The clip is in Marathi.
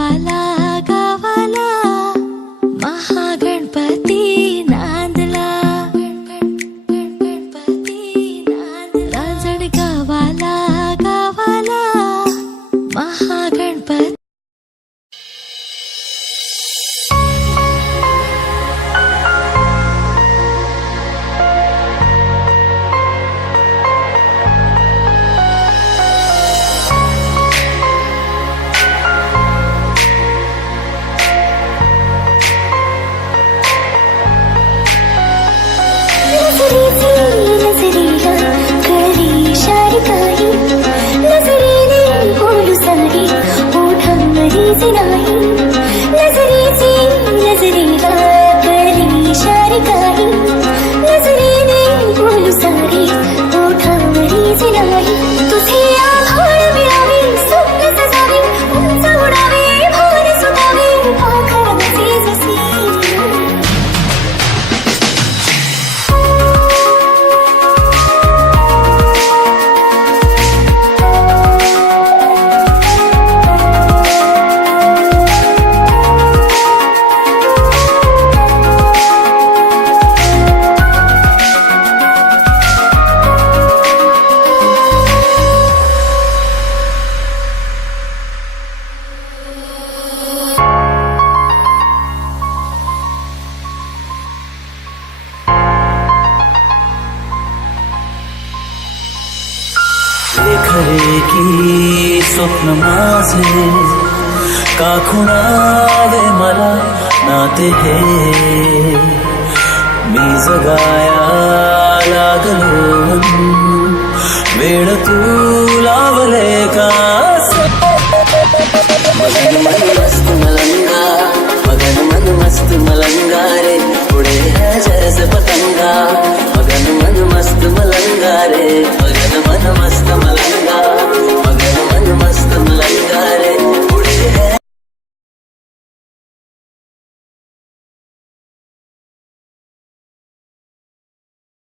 गावाला गावाला महागणपती नांदला, गणपती नांदला, रांजण गावाला गावाला महागणपती. खरे की स्वप्न माझे का खुणावे मला नाते हे, मी जगाया लागलो वेळ तू लावले का